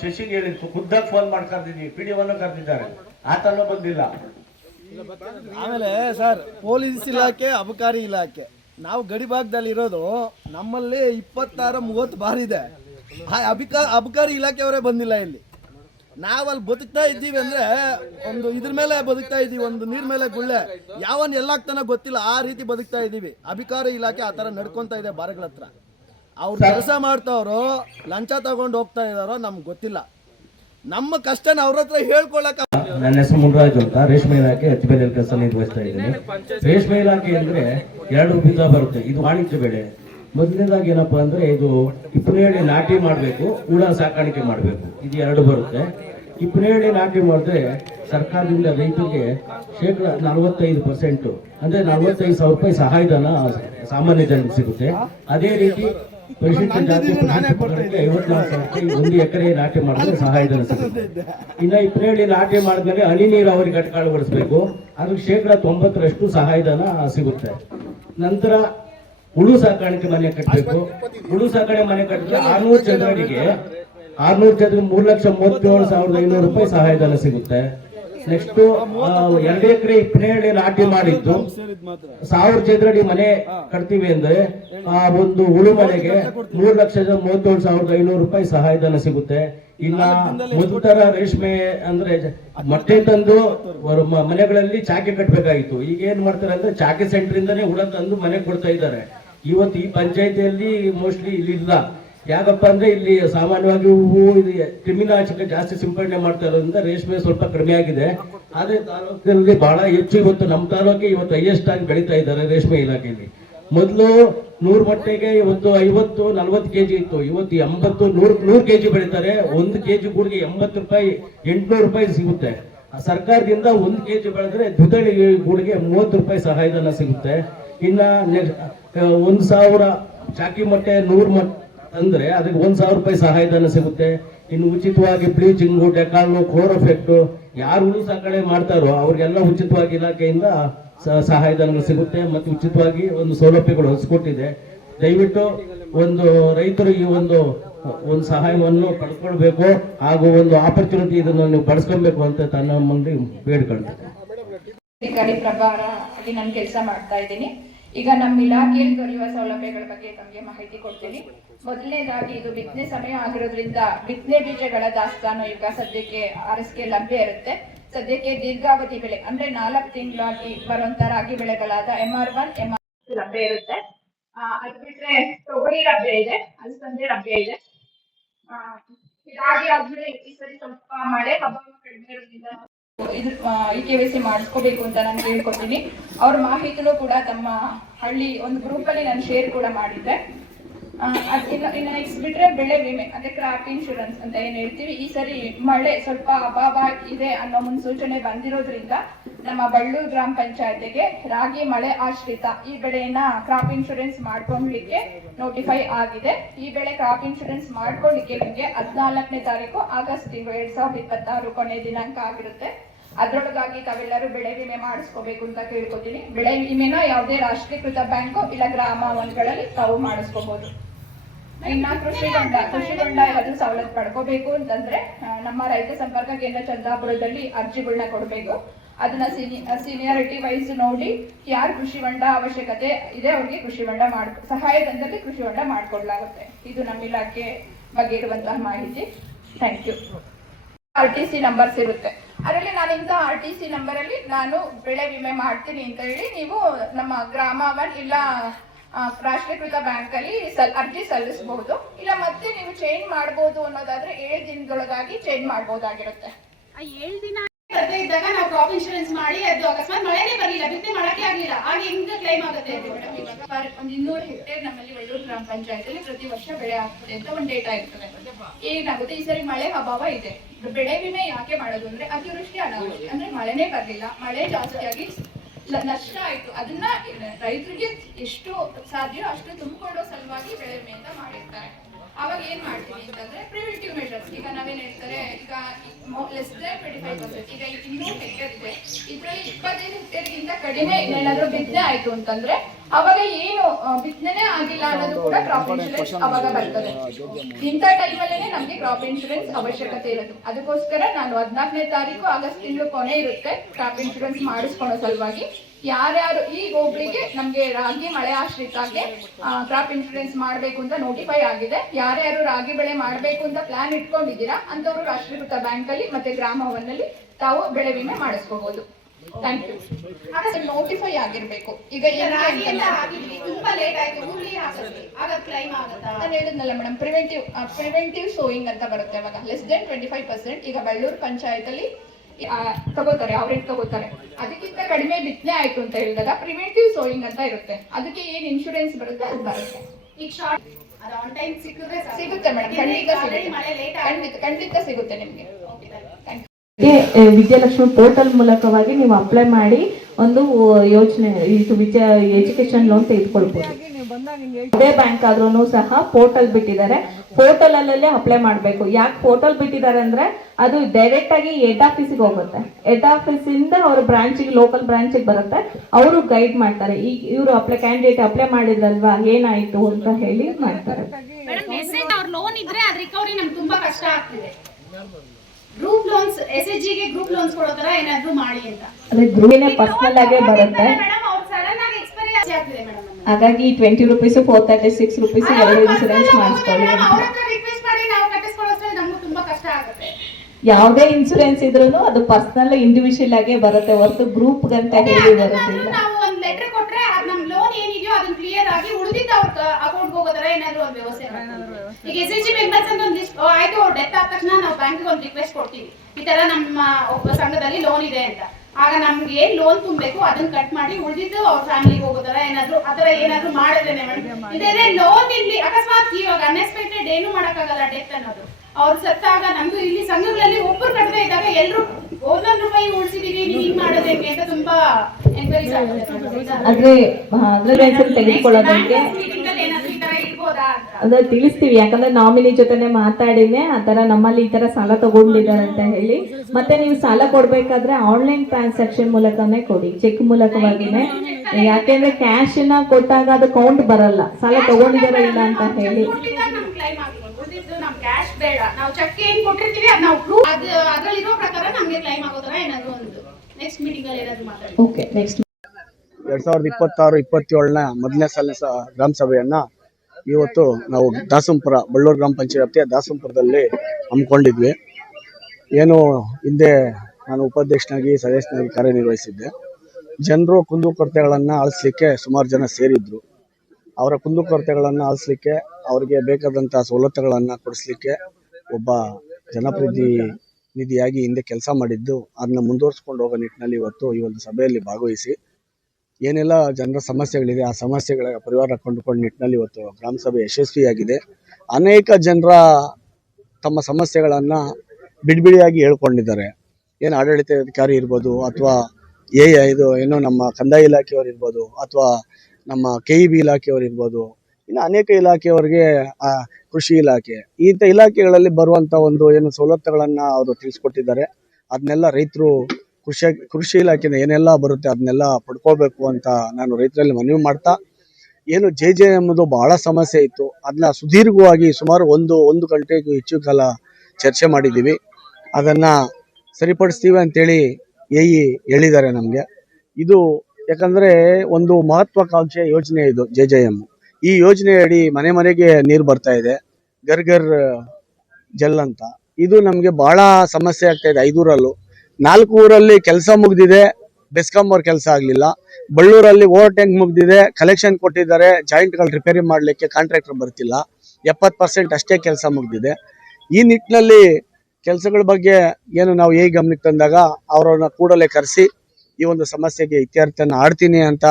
ಶಶಿಗೆ ಹೇಳಿತ್ತು, ಖುದ್ದಾಗಿ ಫೋನ್ ಮಾಡಿ ಕರೆದಿದ್ದೀವಿ. PDO ಕರೆದಿದ್ದಾರೆ, ಆತನೂ ಬಂದಿಲ್ಲ. ಆಮೇಲೆ ಸರ್, ಪೊಲೀಸ್ ಇಲಾಖೆ, ಅಬಕಾರಿ ಇಲಾಖೆ, ನಾವು ಗಡಿ ಭಾಗದಲ್ಲಿ ಇರೋದು. ನಮ್ಮಲ್ಲಿ 26-30 ಬಾರ್ ಇದೆ. ಅಬಕಾರಿ ಇಲಾಖೆಯವರೇ ಬಂದಿಲ್ಲ ಇಲ್ಲಿ. ನಾವಲ್ಲಿ ಬದುಕ್ತಾ ಇದ್ದೀವಿ ಅಂದ್ರೆ ಒಂದು ಇದ್ರ ಮೇಲೆ ಬದುಕ್ತಾ ಇದ್ದೀವಿ, ಒಂದು ನೀರ್ ಮೇಲೆ ಗುಳ್ಳೆ ಯಾವನ್ ಎಲ್ಲಾಗ್ತಾನ ಗೊತ್ತಿಲ್ಲ, ಆ ರೀತಿ ಬದುಕ್ತಾ ಇದ್ದೀವಿ. ಅಬಕಾರಿ ಇಲಾಖೆ ಆ ತರ ನಡ್ಕೊಂತ ಇದೆ ಬಾರ್ಗಳ ಹತ್ರ. ಅವ್ರು ಕೆಲಸ ಮಾಡ್ತಾವ್ರೋ ಲಂಚ ತಗೊಂಡು ಹೋಗ್ತಾ ಇದಾರೋ ನಮ್ಗೆ ಗೊತ್ತಿಲ್ಲ. ನಮ್ಮ ಕಷ್ಟನ ಅವ್ರ ಹತ್ರ ಹೇಳ್ಕೊಳಕ. ನನ್ನ ಹೆಸರು ಮುನ್ರಾಜು ಅಂತ, ರೇಷ್ಮೆ ಇಲಾಖೆ ಹೆಚ್ಚುಬೇಲಿ ಕೆಲಸ ನಿರ್ವಹಿಸ್ತಾ ಇದ್ದೀನಿ. ರೇಷ್ಮೆ ಇಲಾಖೆ ಅಂದ್ರೆ ಎರಡು ವಿಧ ಬರುತ್ತೆ. ಇದು ವಾಣಿಜ್ಯ ಬೆಳೆ. ಮೊದಲನೇದಾಗಿ ಏನಪ್ಪಾ ಅಂದ್ರೆ ಇದು ಇಪ್ಪನೇಳಿ ನಾಟಿ ಮಾಡಬೇಕು, ಹುಳ ಸಾಕಾಣಿಕೆ ಮಾಡಬೇಕು, ಇದು ಎರಡು ಬರುತ್ತೆ. ಇಪ್ಪನೇಳಿ ನಾಟಿ ಮಾಡಿದ್ರೆ ಸರ್ಕಾರದಿಂದ ರೈತರಿಗೆ ಶೇಕಡ 45% ಅಂದ್ರೆ 45,000 ರೂಪಾಯಿ ಸಹಾಯಧನ ಸಾಮಾನ್ಯ ಜನರಿಗೆ ಸಿಗುತ್ತೆ. ಅದೇ ರೀತಿ ಪರಿಶಿಷ್ಟ ಜಾತಿ 54,000 ರೂಪಾಯಿ 1 ಎಕರೆ ನಾಟಿ ಮಾಡಿದ್ರೆ ಸಹಾಯಧನ ಸಿಗುತ್ತೆ. ಇನ್ನು ಇಪ್ಪನೇಳಿ ನಾಟಿ ಮಾಡಿದ್ಮೇಲೆ ಹನಿ ನೀರಾವರಿ ಘಟಕ ಅಳವಡಿಸಬೇಕು, ಅದಕ್ಕೆ ಶೇಕಡ 90% ಸಹಾಯಧನ ಸಿಗುತ್ತೆ. ನಂತರ ಹುಳು ಸಾಕಾಣಿಕೆ ಮನೆ ಕಟ್ಟಬೇಕು. ಹುಳು ಸಾಕಾಣಿಕೆ ಮನೆ ಕಟ್ಟಿದ್ರೆ 600 ಚದರಡಿಗೆ 3,37,500 ರೂಪಾಯಿ ಸಹಾಯಧನ ಸಿಗುತ್ತೆ. ನೆಕ್ಸ್ಟ್ 2 ಎಕರೆ ಇಪ್ಪನೇಳಿ ನಾಟಿ ಮಾಡಿದ್ದು 1000 ಚದರಡಿ ಮನೆ ಕಟ್ತೀವಿ ಅಂದ್ರೆ ಆ ಒಂದು ಹುಳು ಮನೆಗೆ 3,37,500 ರೂಪಾಯಿ ಸಹಾಯಧನ ಸಿಗುತ್ತೆ. ಇನ್ನ ಮೊದಲ ರೇಷ್ಮೆ ಅಂದ್ರೆ ಮೊಟ್ಟೆ ತಂದು ಮನೆಗಳಲ್ಲಿ ಚಾಕಿ ಕಟ್ಟಬೇಕಾಗಿತ್ತು. ಈಗ ಏನ್ ಮಾಡ್ತಾರೆ ಅಂದ್ರೆ ಚಾಕಿ ಸೆಂಟರ್ ಇಂದಾನೆ ಹುಳ ತಂದು ಮನೆ ಕೊಡ್ತಾ ಇದ್ದಾರೆ. ಇವತ್ತು ಈ ಪಂಚಾಯತಿಯಲ್ಲಿ ಮೋಸ್ಟ್ಲಿ ಇಲ್ಲಿ ಇಲ್ಲ. ಯಾಕಪ್ಪ ಅಂದ್ರೆ ಇಲ್ಲಿ ಸಾಮಾನ್ಯವಾಗಿ ಹೂವು ಕ್ರಿಮಿನಾಶಕ ಜಾಸ್ತಿ ಸಿಂಪಡಣೆ ಮಾಡ್ತಾ ಇರೋದ್ರಿಂದ ರೇಷ್ಮೆ ಸ್ವಲ್ಪ ಕಡಿಮೆ ಆಗಿದೆ. ಆದ್ರೆ ತಾಲೂಕಿನಲ್ಲಿ ಬಹಳ ಹೆಚ್ಚು ಇವತ್ತು ನಮ್ಮ ತಾಲೂಕಿಗೆ ಇವತ್ತು ಹೈಯೆಸ್ಟ್ ಆಗಿ ಬೆಳೀತಾ ಇದ್ದಾರೆ ರೇಷ್ಮೆ ಇಲಾಖೆಯಲ್ಲಿ. ಮೊದಲು 100 ಮೊಟ್ಟೆಗೆ ಇವತ್ತು 50-40 ಕೆಜಿ ಇತ್ತು, ಇವತ್ತು 80-100 ಕೆಜಿ ಬೆಳೀತಾರೆ. 1 ಕೆಜಿ ಗೂಡಿಗೆ 80 ರೂಪಾಯಿ 800 ರೂಪಾಯಿ ಸಿಗುತ್ತೆ. ಸರ್ಕಾರದಿಂದ 1 ಕೆಜಿ ಬೆಳೆದ್ರೆ ದ್ವಿದಳಿ ಗೂಡಿಗೆ 30 ರೂಪಾಯಿ ಸಹಾಯಧನ ಸಿಗುತ್ತೆ. ಇನ್ನ 1,000 ಚಾಕಿ ಮೊಟ್ಟೆ 100 ಮೊಟ್ಟೆ ಅಂದ್ರೆ ಅದಕ್ಕೆ 1,000 ರೂಪಾಯಿ ಸಹಾಯಧನ ಸಿಗುತ್ತೆ. ಇನ್ನು ಉಚಿತವಾಗಿ ಬ್ಲೀಚಿಂಗು, ಡೆಕಾಲು, ಕ್ಲೋರೋಫೆಕ್ಟು ಯಾರು ಹುಳು ಸಾಕಣೆ ಮಾಡ್ತಾರೋ ಅವ್ರಿಗೆಲ್ಲ ಉಚಿತವಾಗಿ ಇಲಾಖೆಯಿಂದ ಸಹಾಯಧನಗಳು ಸಿಗುತ್ತೆ. ಮತ್ತು ಉಚಿತವಾಗಿ ಒಂದು ಸೌಲಭ್ಯಗಳು ಹೊಸಕೊಟ್ಟಿದೆ. ದಯವಿಟ್ಟು ಒಂದು ರೈತರು ಈ ಒಂದು ಸಹಾಯವನ್ನು ಪಡ್ಕೊಳ್ಬೇಕು, ಹಾಗೂ ಒಂದು ಆಪರ್ಚುನಿಟಿ ಇದನ್ನು ನೀವು ಪಡಿಸ್ಕೊಳ್ಬೇಕು ಅಂತ ತನ್ನ ಮುಂದೆ ಬೇಡ್ಕೊಳ್ತೇನೆ. ಅಧಿಕಾರಿ ಪ್ರಭಾರ ಅಲ್ಲಿ ನಾನು ಕೆಲಸ ಮಾಡ್ತಾ ಇದ್ದೀನಿ. ಈಗ ನಮ್ಮ ಇಲಾಖೆಯಲ್ಲಿ ದೊರೆಯುವ ಸೌಲಭ್ಯಗಳ ಬಗ್ಗೆ ತಮಗೆ ಮಾಹಿತಿ ಕೊಡ್ತೀನಿ. ಮೊದಲನೇದಾಗಿ ಇದು ಬಿತ್ತನೆ ಸಮಯ ಆಗಿರೋದ್ರಿಂದ ಬಿತ್ತನೆ ಬೀಜಗಳ ದಾಸ್ತಾನು ಈಗ ಸದ್ಯಕ್ಕೆ RSK ಲಭ್ಯ ಇರುತ್ತೆ. ಸದ್ಯಕ್ಕೆ ದೀರ್ಘಾವಧಿ ಬೆಳೆ ಅಂದ್ರೆ 4 ತಿಂಗಳಾಗಿ ಬರುವಂತ ರಾಗಿ ಬೆಳೆಗಳಾದ MR1, MR2 ಲಭ್ಯ ಇರುತ್ತೆ. ಅದು ಬಿಟ್ರೆ ತೊಗರಿ ಲಭ್ಯ ಇದೆ, ಅಲಸಂದೆ ಲಭ್ಯ ಇದೆ. ರಾಗಿ ಆದ್ಮೇಲೆ ಈ ಸರಿ ಸ್ವಲ್ಪ ಮಳೆ ಹಬ್ಬ ಕಡಿಮೆ ಇರೋದ್ರಿಂದ KYC ಮಾಡಿಸ್ಕೋಬೇಕು ಅಂತ ನಾನು ಹೇಳ್ಕೊತೀನಿ. ಅವ್ರ ಮಾಹಿತಿನೂ ಕೂಡ ತಮ್ಮ ಹಳ್ಳಿ ಒಂದು ಗ್ರೂಪ್ ಅಲ್ಲಿ ನಾನು ಶೇರ್ ಕೂಡ ಮಾಡಿದ್ದೆ. ಇನ್ನು ನೆಕ್ಸ್ಟ್ ಬಿಟ್ರೆ ಬೆಳೆ ವಿಮೆ ಅಂದ್ರೆ ಕ್ರಾಪ್ ಇನ್ಶೂರೆನ್ಸ್ ಅಂತ ಏನ್ ಹೇಳ್ತೀವಿ. ಈ ಸರಿ ಮಳೆ ಸ್ವಲ್ಪ ಅಭಾವ ಇದೆ ಅನ್ನೋ ಮುನ್ಸೂಚನೆ ಬಂದಿರೋದ್ರಿಂದ ನಮ್ಮ ಬಳ್ಳೂರು ಗ್ರಾಮ ಪಂಚಾಯತಿಗೆ ರಾಗಿ ಮಳೆ ಆಶ್ರಿತ ಈ ಬೆಳೆಯನ್ನ ಕ್ರಾಪ್ ಇನ್ಶೂರೆನ್ಸ್ ಮಾಡ್ಕೊಳ್ಲಿಕ್ಕೆ ನೋಟಿಫೈ ಆಗಿದೆ. ಈ ಬೆಳೆ ಕ್ರಾಪ್ ಇನ್ಶೂರೆನ್ಸ್ ಮಾಡ್ಕೊಳ್ಳಿಕ್ಕೆ ನಿಮಗೆ 14ನೇ ತಾರೀಕು ಆಗಸ್ಟ್ 2026 ಕೊನೆ ದಿನಾಂಕ ಆಗಿರುತ್ತೆ. ಅದರೊಳಗಾಗಿ ತಾವೆಲ್ಲರೂ ಬೆಳೆ ವಿಮೆ ಮಾಡಿಸ್ಕೋಬೇಕು ಅಂತ ಕೇಳ್ಕೊತೀನಿ. ಬೆಳೆ ವಿಮೆನ ಯಾವುದೇ ರಾಷ್ಟ್ರೀಕೃತ ಬ್ಯಾಂಕು ಇಲ್ಲ ಗ್ರಾಮ ಒಂದ್ಗಳಲ್ಲಿ ತಾವು ಮಾಡಿಸ್ಕೋಬಹುದು. ಇನ್ನ ಕೃಷಿ ಹೊಂಡ ಯಾವ್ದು ಸವಲತ್ತು ಪಡ್ಕೋಬೇಕು ಅಂತಂದ್ರೆ ನಮ್ಮ ರೈತ ಸಂಪರ್ಕ ಕೇಂದ್ರ ಚಂದ್ರಾಪುರದಲ್ಲಿ ಅರ್ಜಿಗಳನ್ನ ಕೊಡಬೇಕು. ಅದನ್ನ ಸೀನಿಯಾರಿಟಿ ವೈಸ್ ನೋಡಿ ಯಾರು ಕೃಷಿ ಹೊಂಡ ಅವಶ್ಯಕತೆ ಇದೆ ಅವ್ರಿಗೆ ಕೃಷಿ ಹೊಂಡ ಸಹಾಯಧನದಲ್ಲಿ ಕೃಷಿ ಹೊಂಡ ಮಾಡ್ಕೊಡ್ಲಾಗುತ್ತೆ. ಇದು ನಮ್ಮ ಇಲಾಖೆ ಬಗ್ಗೆ ಇರುವಂತಹ ಮಾಹಿತಿ. Thank you. RTC ನಂಬರ್ಸ್ ಇರುತ್ತೆ. ಅದರಲ್ಲಿ ನಾನು ಇಂಥ RTC ನಂಬರಲ್ಲಿ ನಾನು ಬೆಳೆ ವಿಮೆ ಮಾಡ್ತೀನಿ ಅಂತ ಹೇಳಿ ನೀವು ನಮ್ಮ ಗ್ರಾಮ 1 ಇಲ್ಲ ರಾಷ್ಟ್ರೀಕೃತ ಬ್ಯಾಂಕ್ ಅಲ್ಲಿ ಅರ್ಜಿ ಸಲ್ಲಿಸಬಹುದು. ಇಲ್ಲ ಮತ್ತೆ ನೀವು ಚೇಂಜ್ ಮಾಡಬಹುದು ಅನ್ನೋದಾದ್ರೆ 7 ದಿನದೊಳಗಾಗಿ ಚೇಂಜ್ ಮಾಡಬಹುದಾಗಿರುತ್ತೆ. 7 ದಿನ ಇದ್ದಾಗ ನಾವು ಕ್ರಾಪ್ ಇನ್ಶೂರೆನ್ಸ್ ಮಾಡಿ ಅದು ಅಕಸ್ಮಾತ್ ಮಳೆನೇ ಬರಲಿಲ್ಲ, ಬಿತ್ತನೆ ಮಾಡಕ್ಕೆ ಆಗ್ಲಿಲ್ಲ, ಆಗ ಹೆಂಗ್ ಕ್ಲೈಮ್ ಆಗುತ್ತೆ? ಒಂದು 200 ಹೆಕ್ಟೇರ್ ನಮ್ಮಲ್ಲಿ ಬಳ್ಳೂರು ಗ್ರಾಮ ಪಂಚಾಯತಿಯಲ್ಲಿ ಪ್ರತಿ ವರ್ಷ ಬೆಳೆ ಆಗ್ತದೆ ಅಂತ ಒಂದು ಡೇಟಾ ಇರ್ತದೆ. ಏನಾಗುತ್ತೆ, ಈ ಸರಿ ಮಳೆ ಅಭಾವ ಇದೆ. ಬೆಳೆ ವಿಮೆ ಯಾಕೆ ಮಾಡೋದು ಅಂದ್ರೆ ಅತಿವೃಷ್ಟಿ ಅನಾವೃಷ್ಟಿ ಅಂದ್ರೆ ಮಳೆನೇ ಬರ್ಲಿಲ್ಲ, ಮಳೆ ಜಾಸ್ತಿಯಾಗಿ ನಷ್ಟ ಆಯ್ತು. ಅದನ್ನ ರೈತರಿಗೆ ಎಷ್ಟು ಸಾಧ್ಯ ಅಷ್ಟು ತುಂಬಿಕೊಳ್ಳೋ ಸಲುವಾಗಿ ಬೆಳೆ ವಿಮೆ ಅಂತ ಮಾಡಿರ್ತಾರೆ. ಅವಾಗ ಏನ್ ಮಾಡ್ತೀವಿ ಅಂತಂದ್ರೆ ಪ್ರಿವೆಂಟಿವ್ ಮೆಷರ್ಸ್. ಈಗ ನಾವೇನ್ ಹೇಳ್ತಾರೆ, ಈಗ ಲೆಸ್ ದನ್ 25%, ಈಗ 200 ಹೆಕ್ಟೇರ್ ಇದೆ, ಇದ್ರಲ್ಲಿ 25 ಹೆಕ್ಟೇರ್ಗಿಂತ ಕಡಿಮೆ ಏನಾದ್ರು ಬಿತ್ತನೆ ಆಯ್ತು ಅಂತಂದ್ರೆ ಅವಾಗ ಏನು ಬಿತ್ತನೆ ಆಗಿಲ್ಲ ಅನ್ನೋದು ಕೂಡ ಕ್ರಾಪ್ ಇನ್ಶೂರೆನ್ಸ್ ಅವಾಗ ಬರ್ತದೆ. ಇಂಥ ಟೈಮಲ್ಲೇ ನಮ್ಗೆ ಕ್ರಾಪ್ ಇನ್ಶೂರೆನ್ಸ್ ಅವಶ್ಯಕತೆ ಇರೋದು. ಅದಕ್ಕೋಸ್ಕರ ನಾನು 14ನೇ ತಾರೀಕು ಆಗಸ್ಟ್ ತಿಂಗಳು ಕೊನೆ ಇರುತ್ತೆ ಕ್ರಾಪ್ ಇನ್ಶೂರೆನ್ಸ್ ಮಾಡಿಸ್ಕೊಳ್ಳೋ ಸಲುವಾಗಿ ಯಾರ್ಯಾರು ಈ ಒಬ್ರಿಗೆ ನಮ್ಗೆ ರಾಗಿ ಮಳೆ ಆಶ್ರಿತಾಗೆ ಕ್ರಾಪ್ ಇನ್ಶೂರೆನ್ಸ್ ಮಾಡ್ಬೇಕು ಅಂತ ನೋಟಿಫೈ ಆಗಿದೆ. ಯಾರ್ಯಾರು ರಾಗಿ ಬೆಳೆ ಮಾಡ್ಬೇಕು ಅಂತ ಪ್ಲಾನ್ ಇಟ್ಕೊಂಡಿದ್ದೀರಾ ಅಂತವ್ರು ರಾಷ್ಟ್ರೀಕೃತ ಬ್ಯಾಂಕ್ ಅಲ್ಲಿ ಮತ್ತೆ ಗ್ರಾಮ 1 ಅಲ್ಲಿ ತಾವು ಬೆಳೆ ವಿಮೆ ಮಾಡಿಸ್ಕೋಬಹುದು. Thank you. ನೋಟಿಫೈ ಆಗಿರ್ಬೇಕು. ಈಗ ತುಂಬಾ ಲೇಟ್ ಆಯ್ತು, ನಾನು ಹೇಳಿದ್ನಲ್ಲ ಮೇಡಮ್, ಪ್ರಿವೆಂಟಿವ್ ಸೋಯಿಂಗ್ ಅಂತ ಬರುತ್ತೆ. ಅವಾಗ ಲೆಸ್ ದನ್ 25%. ಈಗ ಬಳ್ಳೂರು ಪಂಚಾಯತ್ ಅಲ್ಲಿ ತಗೋತಾರೆ, ಅವ್ರೇಟ್ ತಗೋತಾರೆ. ಅದಕ್ಕಿಂತ ಕಡಿಮೆ ಕಡಿಮೆ ಬಿತ್ತನೆ ಆಯ್ತು ಅಂತ ಹೇಳಿದಾಗ ಪ್ರಿವೆಂಟಿವ್ ಸೋಯಿಂಗ್ ಅಂತ ಇರುತ್ತೆ, ಅದಕ್ಕೆ ಏನ್ ಇನ್ಶೂರೆನ್ಸ್ ಬರುತ್ತೆ ಅದು ಬರುತ್ತೆ. ಈಗ ಶಾರ್ಟ್ ಅದು ಆನ್ ಟೈಮ್ ಸಿಕ್ಕಿದ್ರೆ ಸಿಗುತ್ತೆ ಮೇಡಮ್, ಖಂಡಿತ ಆಲ್ರೆಡಿ ಮಳೆ ಲೇಟ್ ಆಗಿದೆ. ಖಂಡಿತ ಸಿಗುತ್ತೆ ನಿಮ್ಗೆ. ವಿದ್ಯಾಲಕ್ಷ್ಮಿ ಪೋರ್ಟಲ್ ಮೂಲಕವಾಗಿ ನೀವು ಅಪ್ಲೈ ಮಾಡಿ ಒಂದು ಯೋಜನೆ ಇದು ಎಜುಕೇಶನ್ ಲೋನ್ ತೆಗೆದುಕೊಳ್ಬಹುದು. ಅದೇ ಬ್ಯಾಂಕ್ ಆದ್ರೂ ಸಹ ಪೋರ್ಟಲ್ ಬಿಟ್ಟಿದ್ದಾರೆ, ಪೋರ್ಟಲ್ ಅಲ್ಲೇ ಅಪ್ಲೈ ಮಾಡಬೇಕು. ಯಾಕೆ ಪೋರ್ಟಲ್ ಬಿಟ್ಟಿದ್ದಾರೆ ಅಂದ್ರೆ ಅದು ಡೈರೆಕ್ಟ್ ಆಗಿ ಹೆಡ್ ಆಫೀಸಿಗೆ ಹೋಗುತ್ತೆ, ಹೆಡ್ ಆಫೀಸ್ ಇಂದ ಅವ್ರ ಬ್ರಾಂಚಿಗೆ, ಲೋಕಲ್ ಬ್ರಾಂಚಿಗೆ ಬರುತ್ತೆ, ಅವರು ಗೈಡ್ ಮಾಡ್ತಾರೆ. ಈಗ ಇವರು ಕ್ಯಾಂಡಿಡೇಟ್ ಅಪ್ಲೈ ಮಾಡಿದ್ರಲ್ವಾ ಏನಾಯ್ತು ಅಂತ ಹೇಳಿ ಮಾಡ್ತಾರೆ. ಮೇಡಮ್ ಮೆಸೇಜ್ ಅವ್ರ ಲೋನ್ ಇದ್ರೆ ಅದ್ ರಿಕವರಿ ನಮ್ಗೆ ತುಂಬಾ ಕಷ್ಟ ಆಗ್ತಿದೆ. ಗ್ರೂಪ್ ಲೋನ್ಸ್ SHG ಗೆ ಗ್ರೂಪ್ ಲೋನ್ಸ್ ಕೊಡೋ ತರ ಏನಾದ್ರು ಮಾಡಿ ಅಂತ. ಅದೇ ಗ್ರೂಪ್ನೇ ಪರ್ಸನಲ್ ಆಗೇ ಬರುತ್ತೆ. ಮೇಡಮ್ ಅವ್ರ ಸಡನ್ ಆಗಿ ಎಕ್ಸ್ಪೈರಿ ಆಗ್ತಿದೆ ಮೇಡಮ್. ಹಾಗಾಗಿ 20 ರೂಪೀಸ್ 436 ರೂಪೀಸ್ ಎರಡು ಇನ್ಸೂರೆನ್ಸ್ ಮಾಡಿಸ್ಕೊಳ್ಳಿ. ಅವ್ರ ಹತ್ರ ರಿಕ್ವೆಸ್ಟ್ ಮಾಡಿ ನಾವು ಕಟ್ಟಿಸ್ಕೊಳ್ಳೋಷ್ಟರಲ್ಲಿ ನಮ್ಗೆ ತುಂಬಾ ಕಷ್ಟ ಆಗುತ್ತೆ. ಯಾವುದೇ ಇನ್ಸೂರೆನ್ಸ್ ಇದ್ರೂ ಅದು ಪರ್ಸನಲ್ ಇಂಡಿವಿಜುವಲ್ ಆಗೇ ಬರುತ್ತೆ ಹೊರತು ಗ್ರೂಪ್ ಗಂತ ಹೇಳಿ ಬರೋದಿಲ್ಲ. ನಾವು ಒಂದು ಲೆಟರ್ ಕೊಟ್ರೆ ಅದು ನಮ್ಮ ಲೋನ್ ಏನಿದೆಯೋ ಅದನ್ನ ಕ್ಲಿಯರ್ ಆಗಿ ಉಳಿದಿದ್ದ ಅವ್ರ ಅಕೌಂಟ್ ಹೋಗೋ ತರ ಏನಾದ್ರು ಒಂದು ವ್ಯವಸ್ಥೆ ಮಾಡ್ತೀವಿ. ಈಗ SHG ಮೆಂಬರ್ಸ್ ಅಂತ ಒಂದು ಲಿಸ್ಟ್ ಆಯ್ತು, ಡೆತ್ ಆದ ತಕ್ಷಣ ನಾವು ಬ್ಯಾಂಕಿಗೆ ಒಂದು ರಿಕ್ವೆಸ್ಟ್ ಕೊಡ್ತೀವಿ, ಈ ತರ ನಮ್ಮ ಒಬ್ಬ ಸಂಘದಲ್ಲಿ ಲೋನ್ ಇದೆ ಅಂತ. ಆಗ ನಮ್ಗೆ ಏನ್ ಲೋನ್ ತುಂಬಬೇಕು ಅದನ್ನ ಕಟ್ ಮಾಡಿ ಉಳಿದಿದ್ದು ಅವ್ರ ಫ್ಯಾಮಿಲಿಗೆ ಹೋಗೋ ತರ ಏನಾದ್ರು ಆತರ ಏನಾದ್ರು ಮಾಡಿದ್ರೇನೆ ಮೇಡಮ್. ಇದೇ ಲೋನ್ ಇಲ್ಲಿ ಅಕಸ್ಮಾತ್ ಇವಾಗ ಅನ್ಎಕ್ಸ್ಪೆಕ್ಟೆಡ್ ಏನು ಮಾಡಕ್ಕಾಗಲ್ಲ, ಡೆತ್ ಅನ್ನೋದು ಅವ್ರು ಸತ್ತಾಗ ನಮ್ದು ಇಲ್ಲಿ ಸಂಘಗಳಲ್ಲಿ ಒಬ್ಬರು ಕಟ್ಟದೆ ಇದ್ದಾಗ ಎಲ್ಲರೂ ಒಂದೊಂದು ರೂಪಾಯಿ ಉಳಿಸಿದೀವಿ, ನೀವು ಹಿಂಗ್ ಮಾಡೋದು ಹೆಂಗೆ ಅಂತ ತುಂಬಾ ಎಂಕ್ವೈರೀಸ್ ಆಗುತ್ತೆ. ಆದ್ರೆ ತೆಗೆದುಕೊಳ್ಳೋದಕ್ಕೆ ಅದ ತಿಳಿಸ್ತೀವಿ, ಯಾಕಂದ್ರೆ ನಾಮಿನಿ ಜೊತೆನೆ ಮಾತಾಡಿನೇ ಆ ತರ ನಮ್ಮಲ್ಲಿ ಈ ತರ ಸಾಲ ತಗೊಂಡಿದ್ದಾರೆ ಅಂತ ಹೇಳಿ. ಮತ್ತೆ ನೀವು ಸಾಲ ಕೊಡ್ಬೇಕಾದ್ರೆ ಆನ್ಲೈನ್ ಟ್ರಾನ್ಸಾಕ್ಷನ್ ಮೂಲಕನೇ ಕೊಡಿ, ಚೆಕ್ ಮೂಲಕವಾಗಿನೇ. ಯಾಕೆಂದ್ರೆ ಕ್ಯಾಶ್ ನ ಕೊಟ್ಟಾಗ ಅದು ಕೌಂಟ್ ಬರಲ್ಲ, ಸಾಲ ತಗೊಂಡಿದಾರ ಇಲ್ಲ ಅಂತ ಹೇಳಿ. ಕ್ಯಾಶ್ ಬೇಡ, ನಾವು ಚೆಕ್ ಏನ್ ಕೊಟ್ಟಿರ್ತೀವಿ ಅದು ನಾವು ಪ್ರೂಫ್ ಅದ್ರಲ್ಲಿರೋ ಪ್ರಕಾರ ನಮ್ಗೆ ಕ್ಲೈಮ್ ಆಗೋ ತರ ಏನಾದ್ರು ಒಂದು ನೆಕ್ಸ್ಟ್ ಮೀಟಿಂಗ್ ಅಲ್ಲಿ ಏನಾದ್ರು ಮಾತಾಡಿ. ಓಕೆ, ನೆಕ್ಸ್ಟ್ 2026-27ನ ಮೊದಲನೇ ಸಾಲಿನ ಗ್ರಾಮ ಸಭೆಯನ್ನ ಇವತ್ತು ನಾವು ದಾಸಂಪುರ, ಬಳ್ಳೂರು ಗ್ರಾಮ ಪಂಚಾಯತ್ ವ್ಯಾಪ್ತಿಯ ದಾಸಂಪುರದಲ್ಲಿ ಹಮ್ಮಿಕೊಂಡಿದ್ವಿ. ಏನು ಹಿಂದೆ ನಾನು ಉಪಾಧ್ಯಕ್ಷನಾಗಿ ಸದಸ್ಯನಾಗಿ ಕಾರ್ಯನಿರ್ವಹಿಸಿದ್ದೆ. ಜನರು ಕುಂದುಕೊರತೆಗಳನ್ನು ಆಲಿಸ್ಲಿಕ್ಕೆ ಸುಮಾರು ಜನ ಸೇರಿದ್ರು. ಅವರ ಕುಂದುಕೊರತೆಗಳನ್ನು ಆಲಿಸ್ಲಿಕ್ಕೆ, ಅವರಿಗೆ ಬೇಕಾದಂಥ ಸವಲತ್ತುಗಳನ್ನು ಕೊಡಿಸ್ಲಿಕ್ಕೆ ಒಬ್ಬ ಜನಪ್ರತಿನಿಧಿಯಾಗಿ ಹಿಂದೆ ಕೆಲಸ ಮಾಡಿದ್ದು, ಅದನ್ನ ಮುಂದುವರಿಸ್ಕೊಂಡು ಹೋಗೋ ನಿಟ್ಟಿನಲ್ಲಿ ಇವತ್ತು ಈ ಒಂದು ಸಭೆಯಲ್ಲಿ ಭಾಗವಹಿಸಿ ಏನೆಲ್ಲ ಜನರ ಸಮಸ್ಯೆಗಳಿದೆ ಆ ಸಮಸ್ಯೆಗಳ ಪರಿಹಾರ ಕಂಡುಕೊಂಡ ನಿಟ್ಟಿನಲ್ಲಿ ಇವತ್ತು ಗ್ರಾಮ ಸಭೆ ಯಶಸ್ವಿಯಾಗಿದೆ. ಅನೇಕ ಜನರ ತಮ್ಮ ಸಮಸ್ಯೆಗಳನ್ನು ಬಿಡಿಬಿಡಿಯಾಗಿ ಹೇಳ್ಕೊಂಡಿದ್ದಾರೆ. ಏನು ಆಡಳಿತಾಧಿಕಾರಿ ಇರ್ಬೋದು, ಅಥವಾ ಇದು ಏನೋ ನಮ್ಮ ಕಂದಾಯ ಇಲಾಖೆಯವರು ಇರ್ಬೋದು, ಅಥವಾ ನಮ್ಮ KEB ಇಲಾಖೆಯವರು ಇರ್ಬೋದು, ಇನ್ನು ಅನೇಕ ಇಲಾಖೆಯವರಿಗೆ ಕೃಷಿ ಇಲಾಖೆ, ಇಂಥ ಇಲಾಖೆಗಳಲ್ಲಿ ಬರುವಂಥ ಒಂದು ಏನು ಸವಲತ್ತುಗಳನ್ನು ಅವರು ತಿಳಿಸ್ಕೊಟ್ಟಿದ್ದಾರೆ. ಅದನ್ನೆಲ್ಲ ರೈತರು ಕೃಷಿ ಇಲಾಖೆಯಿಂದ ಏನೆಲ್ಲ ಬರುತ್ತೆ ಅದನ್ನೆಲ್ಲ ಪಡ್ಕೋಬೇಕು ಅಂತ ನಾನು ರೈತರಲ್ಲಿ ಮನವಿ ಮಾಡ್ತಾ, ಏನು JJ ಎಂಬುದು ಬಹಳ ಸಮಸ್ಯೆ ಇತ್ತು, ಅದನ್ನ ಸುದೀರ್ಘವಾಗಿ ಸುಮಾರು ಒಂದು ಗಂಟೆಗೂ ಹೆಚ್ಚು ಕಾಲ ಚರ್ಚೆ ಮಾಡಿದ್ದೀವಿ. ಅದನ್ನು ಸರಿಪಡಿಸ್ತೀವಿ ಅಂತೇಳಿ ಹೇಳಿದ್ದಾರೆ ನಮಗೆ. ಇದು ಯಾಕಂದರೆ ಒಂದು ಮಹತ್ವಾಕಾಂಕ್ಷೆ ಯೋಜನೆ ಇದು JJM. ಈ ಯೋಜನೆಯಡಿ ಮನೆ ಮನೆಗೆ ನೀರು ಬರ್ತಾ ಇದೆ, ಗರ್ ಜಲ್ ಅಂತ. ಇದು ನಮಗೆ ಬಹಳ ಸಮಸ್ಯೆ ಆಗ್ತಾ ಇದೆ. 5 ಊರಲ್ಲೂ 4 ಊರಲ್ಲಿ ಕೆಲಸ ಮುಗ್ದಿದೆ, ಬೆಸ್ಕಾಂ ಅವ್ರ ಕೆಲಸ ಆಗಲಿಲ್ಲ. ಬಳ್ಳೂರಲ್ಲಿ ಓವರ್ ಟ್ಯಾಂಕ್ ಮುಗ್ದಿದೆ, ಕಲೆಕ್ಷನ್ ಕೊಟ್ಟಿದ್ದಾರೆ, ಜಾಯಿಂಟ್ಗಳು ರಿಪೇರಿ ಮಾಡಲಿಕ್ಕೆ ಕಾಂಟ್ರಾಕ್ಟರ್ ಬರ್ತಿಲ್ಲ. 70% ಅಷ್ಟೇ ಕೆಲಸ ಮುಗ್ದಿದೆ. ಈ ನಿಟ್ಟಿನಲ್ಲಿ ಕೆಲಸಗಳ ಬಗ್ಗೆ ಏನು ನಾವು ಗಮನಕ್ಕೆ ತಂದಾಗ ಅವರನ್ನ ಕೂಡಲೇ ಕರೆಸಿ ಈ ಒಂದು ಸಮಸ್ಯೆಗೆ ಇತ್ಯರ್ಥನ ಆಡ್ತೀನಿ ಅಂತ,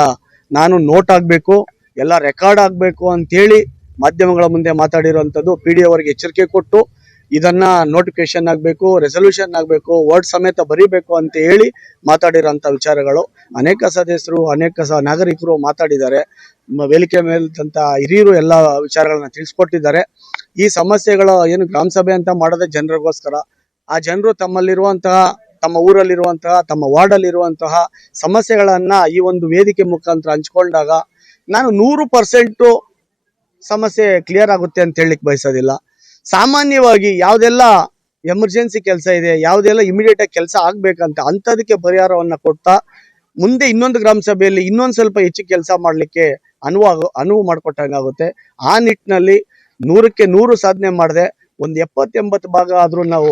ನಾನು ನೋಟ್ ಆಗಬೇಕು, ಎಲ್ಲ ರೆಕಾರ್ಡ್ ಆಗಬೇಕು ಅಂತೇಳಿ ಮಾಧ್ಯಮಗಳ ಮುಂದೆ ಮಾತಾಡಿರುವಂಥದ್ದು. PDO ಅವರಿಗೆ ಎಚ್ಚರಿಕೆ ಕೊಟ್ಟು ಇದನ್ನ ನೋಟಿಫಿಕೇಶನ್ ಆಗಬೇಕು, ರೆಸಲ್ಯೂಷನ್ ಆಗಬೇಕು, ವರ್ಡ್ ಸಮೇತ ಬರೀಬೇಕು ಅಂತ ಹೇಳಿ ಮಾತಾಡಿರೋಂಥ ವಿಚಾರಗಳು. ಅನೇಕ ಸದಸ್ಯರು, ಅನೇಕ ನಾಗರಿಕರು ಮಾತಾಡಿದ್ದಾರೆ. ವೇದಿಕೆ ಮೇಲಿದ್ದಂಥ ಹಿರಿಯರು ಎಲ್ಲ ವಿಚಾರಗಳನ್ನ ತಿಳಿಸ್ಕೊಟ್ಟಿದ್ದಾರೆ. ಈ ಸಮಸ್ಯೆಗಳ ಏನು ಗ್ರಾಮ ಸಭೆ ಅಂತ ಮಾಡೋದೇ ಜನರಿಗೋಸ್ಕರ. ಆ ಜನರು ತಮ್ಮಲ್ಲಿರುವಂತಹ, ತಮ್ಮ ಊರಲ್ಲಿರುವಂತಹ, ತಮ್ಮ ವಾರ್ಡಲ್ಲಿರುವಂತಹ ಸಮಸ್ಯೆಗಳನ್ನ ಈ ಒಂದು ವೇದಿಕೆ ಮುಖಾಂತರ ಹಂಚ್ಕೊಂಡಾಗ ನಾನು 100% ಸಮಸ್ಯೆ ಕ್ಲಿಯರ್ ಆಗುತ್ತೆ ಅಂತ ಹೇಳಲಿಕ್ಕೆ ಬಯಸೋದಿಲ್ಲ. ಸಾಮಾನ್ಯವಾಗಿ ಯಾವುದೆಲ್ಲ ಎಮರ್ಜೆನ್ಸಿ ಕೆಲಸ ಇದೆ, ಯಾವುದೆಲ್ಲ ಇಮಿಡಿಯೇಟ್ ಆಗಿ ಕೆಲಸ ಆಗ್ಬೇಕಂತ ಅಂಥದಕ್ಕೆ ಪರಿಹಾರವನ್ನ ಕೊಡ್ತಾ ಮುಂದೆ ಇನ್ನೊಂದು ಗ್ರಾಮ ಸಭೆಯಲ್ಲಿ ಇನ್ನೊಂದು ಸ್ವಲ್ಪ ಹೆಚ್ಚು ಕೆಲಸ ಮಾಡಲಿಕ್ಕೆ ಅನುವು ಮಾಡಿಕೊಟ್ಟಂಗಾಗುತ್ತೆ. ಆ ನಿಟ್ಟಿನಲ್ಲಿ 100ಕ್ಕೆ 100 ಸಾಧನೆ ಮಾಡದೆ ಒಂದು 70-80 ಭಾಗ ಆದ್ರೂ ನಾವು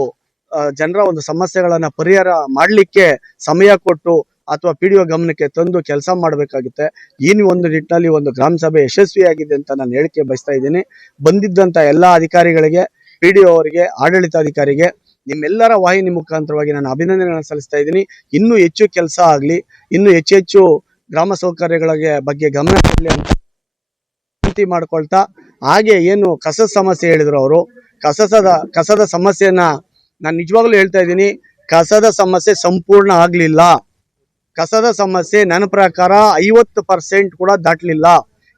ಜನರ ಒಂದು ಸಮಸ್ಯೆಗಳನ್ನ ಪರಿಹಾರ ಮಾಡಲಿಕ್ಕೆ ಸಮಯ ಕೊಟ್ಟು ಅಥವಾ PDO ಗಮನಕ್ಕೆ ತಂದು ಕೆಲಸ ಮಾಡಬೇಕಾಗುತ್ತೆ. ಈ ಒಂದು ನಿಟ್ಟಿನಲ್ಲಿ ಒಂದು ಗ್ರಾಮ ಸಭೆ ಯಶಸ್ವಿಯಾಗಿದೆ ಅಂತ ನಾನು ಹೇಳಿಕೆ ಬಯಸ್ತಾ ಇದ್ದೀನಿ. ಬಂದಿದ್ದಂಥ ಎಲ್ಲ ಅಧಿಕಾರಿಗಳಿಗೆ, PDO ಅವರಿಗೆ, ಆಡಳಿತಾಧಿಕಾರಿಗೆ ನಿಮ್ಮೆಲ್ಲರ ವಾಹಿನಿ ಮುಖಾಂತರವಾಗಿ ನಾನು ಅಭಿನಂದನೆಗಳನ್ನು ಸಲ್ಲಿಸ್ತಾ ಇದ್ದೀನಿ. ಇನ್ನೂ ಹೆಚ್ಚು ಕೆಲಸ ಆಗಲಿ, ಇನ್ನೂ ಹೆಚ್ಚು ಗ್ರಾಮ ಸೌಕರ್ಯಗಳಿಗೆ ಬಗ್ಗೆ ಗಮನ ಕೊಡಲಿ ಅಂತ ವಿನಂತಿ ಮಾಡ್ಕೊಳ್ತಾ, ಹಾಗೆ ಏನು ಕಸದ ಸಮಸ್ಯೆ ಹೇಳಿದ್ರು ಅವರು, ಕಸದ ಸಮಸ್ಯೆನ ನಾನು ನಿಜವಾಗ್ಲೂ ಹೇಳ್ತಾ ಇದ್ದೀನಿ, ಕಸದ ಸಮಸ್ಯೆ ಸಂಪೂರ್ಣ ಆಗಲಿಲ್ಲ. ಕಸದ ಸಮಸ್ಯೆ ನನ್ನ ಪ್ರಕಾರ 50% ಕೂಡ ದಾಟಲಿಲ್ಲ.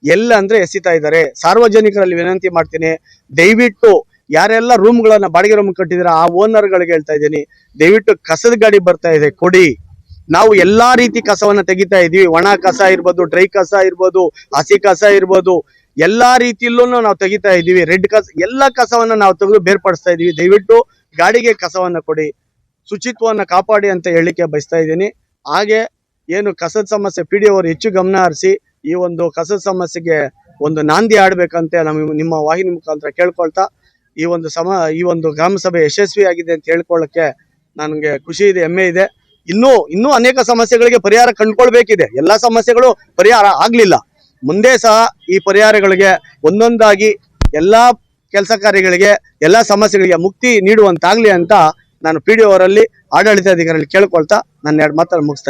ಎಲ್ಲ ಅಂದ್ರೆ ಎಸಿತಾ ಇದ್ದಾರೆ. ಸಾರ್ವಜನಿಕರಲ್ಲಿ ವಿನಂತಿ ಮಾಡ್ತೀನಿ, ದಯವಿಟ್ಟು ಯಾರೆಲ್ಲ ರೂಮ್ಗಳನ್ನ ಬಾಡಿಗೆ ರೂಮ್ ಕಟ್ಟಿದಿರ ಆ ಓನರ್ಗಳಿಗೆ ಹೇಳ್ತಾ ಇದ್ದೀನಿ, ದಯವಿಟ್ಟು ಕಸದ ಗಾಡಿ ಬರ್ತಾ ಇದೆ ಕೊಡಿ. ನಾವು ಎಲ್ಲಾ ರೀತಿ ಕಸವನ್ನ ತೆಗಿತಾ ಇದೀವಿ. ಒಣ ಕಸ ಇರ್ಬೋದು, ಡ್ರೈ ಕಸ ಇರ್ಬೋದು, ಹಸಿ ಕಸ ಇರ್ಬೋದು, ಎಲ್ಲಾ ರೀತಿಯಲ್ಲೂ ನಾವು ತೆಗಿತಾ ಇದೀವಿ. ರೆಡ್ ಕಸ, ಎಲ್ಲ ಕಸವನ್ನ ನಾವು ತೆಗೆದು ಬೇರ್ಪಡಿಸ್ತಾ ಇದೀವಿ. ದಯವಿಟ್ಟು ಗಾಡಿಗೆ ಕಸವನ್ನ ಕೊಡಿ, ಶುಚಿತ್ವವನ್ನ ಕಾಪಾಡಿ ಅಂತ ಹೇಳಿಕೆ ಬಯಸ್ತಾ ಇದ್ದೀನಿ. ಹಾಗೆ ಏನು ಕಸದ ಸಮಸ್ಯೆ PDO ಅವರು ಹೆಚ್ಚು ಗಮನ ಹರಿಸಿ ಈ ಒಂದು ಕಸದ ಸಮಸ್ಯೆಗೆ ಒಂದು ನಾಂದಿ ಆಡ್ಬೇಕಂತ ನಿಮ್ಮ ವಾಹಿನಿ ಮುಖಾಂತರ ಕೇಳ್ಕೊಳ್ತಾ, ಈ ಒಂದು ಗ್ರಾಮ ಸಭೆ ಯಶಸ್ವಿಯಾಗಿದೆ ಅಂತ ಹೇಳ್ಕೊಳ್ಳಕ್ಕೆ ನನಗೆ ಖುಷಿ ಇದೆ, ಹೆಮ್ಮೆ ಇದೆ. ಇನ್ನೂ ಅನೇಕ ಸಮಸ್ಯೆಗಳಿಗೆ ಪರಿಹಾರ ಕಂಡುಕೊಳ್ಬೇಕಿದೆ. ಎಲ್ಲಾ ಸಮಸ್ಯೆಗಳು ಪರಿಹಾರ ಆಗ್ಲಿಲ್ಲ. ಮುಂದೆ ಸಹ ಈ ಪರಿಹಾರಗಳಿಗೆ ಒಂದೊಂದಾಗಿ ಎಲ್ಲಾ ಕೆಲಸ ಕಾರ್ಯಗಳಿಗೆ, ಎಲ್ಲಾ ಸಮಸ್ಯೆಗಳಿಗೆ ಮುಕ್ತಿ ನೀಡುವಂತಾಗ್ಲಿ ಅಂತ ನಾನು PDO ಅವರಲ್ಲಿ, ಆಡಳಿತಾಧಿಕಾರಿಗಳಲ್ಲಿ ಕೇಳ್ಕೊಳ್ತಾ ನನ್ನ 2 ಮಾತನ್ನು ಮುಗಿಸ್ತಾ ಇದ್ದೀನಿ.